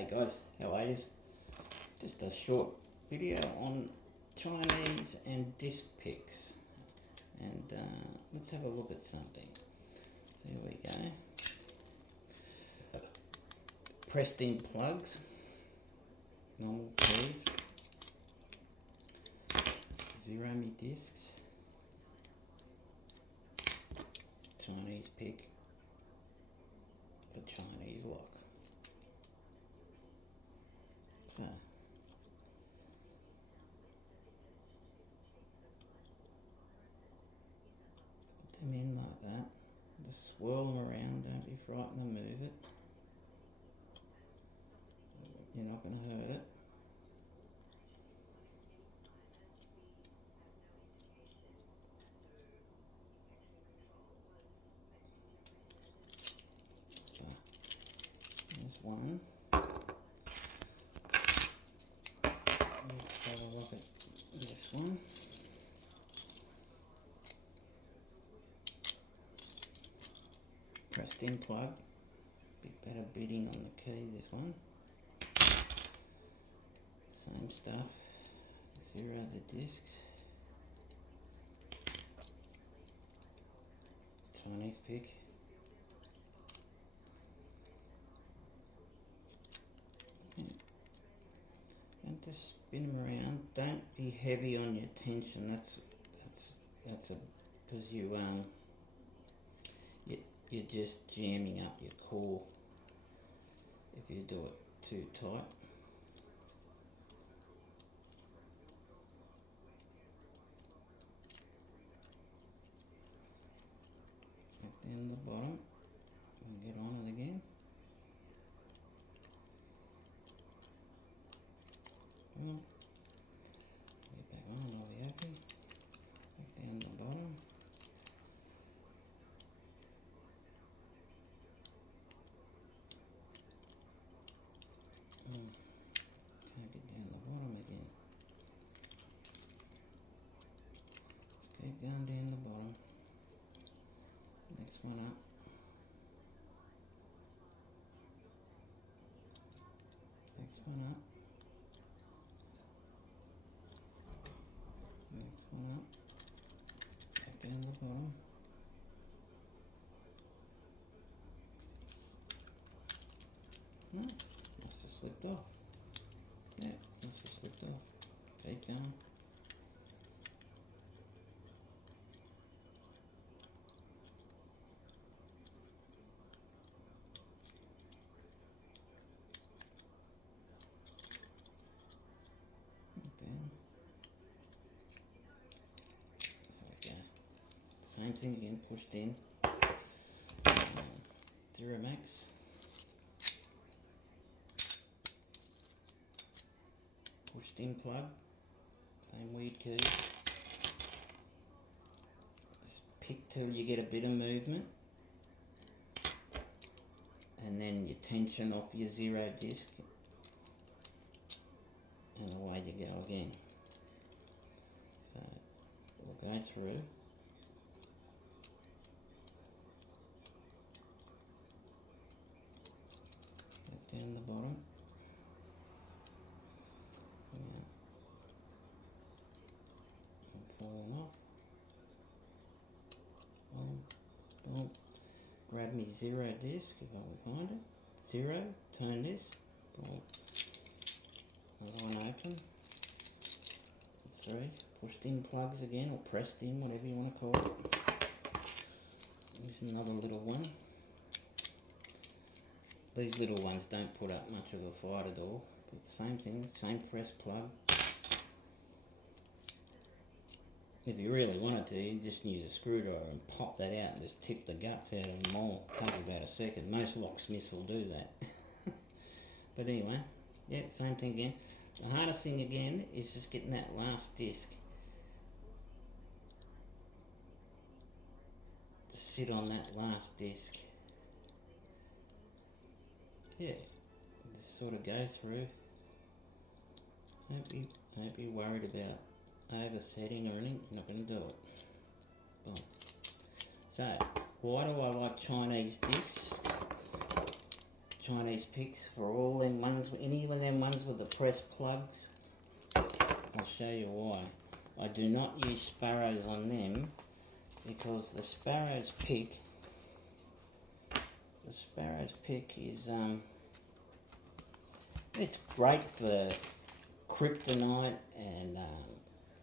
Hey guys, how are you? Just a short video on Chinese and disc picks, and let's have a look at something. There we go. Pressed in plugs, normal keys, 0mm discs, Chinese pick for Chinese lock. So, put them in like that. Just swirl them around, don't be frightened to move it. You're not going to hurt it. So, there's one. Let's have a look at this one. Pressed in plug. Bit better bidding on the key, this one. Same stuff. 0 the discs. Chinese pick. And just spin them around. Don't be heavy on your tension. That's because you're just jamming up your core if you do it too tight. Back down the bottom and get on it again. Well, get back on, I'll be happy. Back down the bottom. Can't get down the bottom again. Just keep going down the bottom. Next one up. Next one up. Next one up. Back down the bottom. No, must have slipped off. Yeah, must have slipped off. Keep going. Down. There we go. Same thing again, pushed in. 0 max. Pushed in plug. Same weird key. Just pick till you get a bit of movement. And then you tension off your 0 disc. And away you go again. So we'll go through. Back down the bottom. Yeah. And pulling off. Boom, boom. Grab me 0 disc if I can find it. 0, turn this. Boom. Another one open. 3. Pushed in plugs again, or pressed in, whatever you want to call it. Here's another little one. These little ones don't put up much of a fight at all. But the same thing, same press plug. If you really wanted to, you just use a screwdriver and pop that out and just tip the guts out of them all. Take about a second. Most locksmiths will do that. But anyway, yeah, same thing again. The hardest thing again is just getting that last disc to sit on that last disc. Yeah, just sort of go through. Don't be worried about oversetting or anything. You're not going to do it. Boom. So, why do I like Chinese discs? Chinese picks for all them ones, any of them ones with the press plugs. I'll show you why. I do not use sparrows on them because the sparrow's pick is it's great for kryptonite and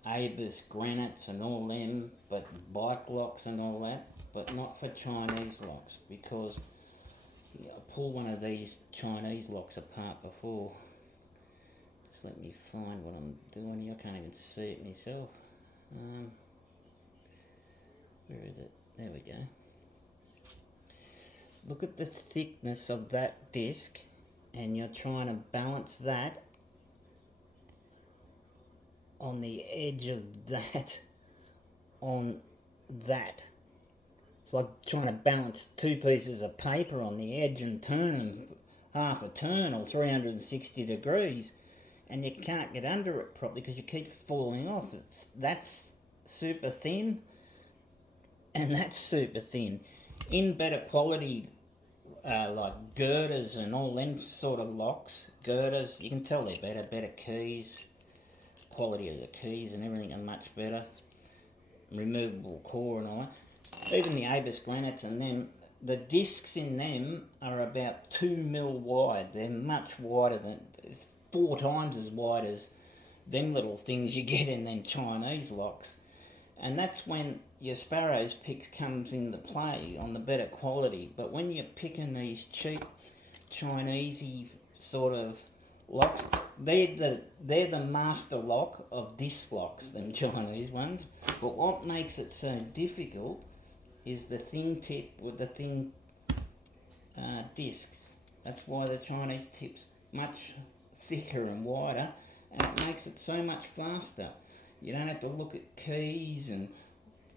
Abus granites and all them, but bike locks and all that, but not for Chinese locks, because I pulled one of these Chinese locks apart before. Just let me find what I'm doing here. I can't even see it myself. Where is it? There we go. Look at the thickness of that disc, and you're trying to balance that on the edge of that on that. It's like trying to balance two pieces of paper on the edge and turn them half a turn or 360 degrees, and you can't get under it properly because you keep falling off. That's super thin, and that's super thin. In better quality, like girders and all them sort of locks, girders, you can tell they're better keys. Quality of the keys and everything are much better. Removable core and all that. Even the Abus granites and them, the discs in them are about 2 mil wide. They're much wider than, 4 times as wide as them little things you get in them Chinese locks. And that's when your sparrows picks comes into play on the better quality. But when you're picking these cheap Chinesey sort of locks, they're the master lock of disc locks, them Chinese ones. But what makes it so difficult is the thin tip with the thin disc. That's why the Chinese tip's much thicker and wider, and it makes it so much faster. You don't have to look at keys and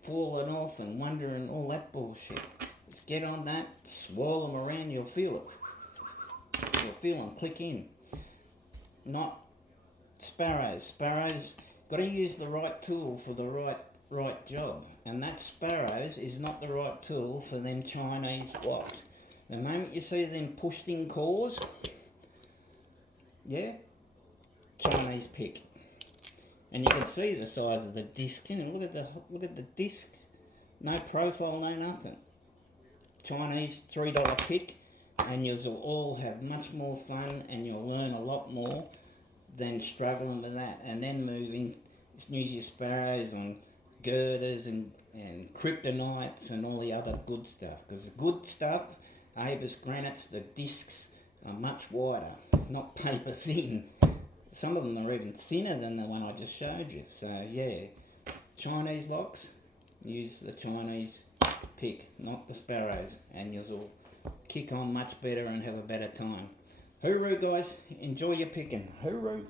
falling off and wondering all that bullshit. Just get on that, swirl them around, you'll feel it. You'll feel them click in. Not sparrows. Sparrows, got to use the right tool for the right job, and that sparrows is not the right tool for them Chinese locks. The moment you see them pushed in cores, yeah, Chinese pick, and you can see the size of the disc in it. Look at the discs, no profile, no nothing. Chinese $3 pick. And you'll all have much more fun, and you'll learn a lot more than struggling with that. And then moving, use your sparrows on girders and kryptonites and all the other good stuff. Because the good stuff, Abus granites, the discs are much wider, not paper thin. Some of them are even thinner than the one I just showed you. So yeah, Chinese locks, use the Chinese pick, not the sparrows, and you'll kick on much better and have a better time. Hooroo guys, enjoy your picking. Hooroo.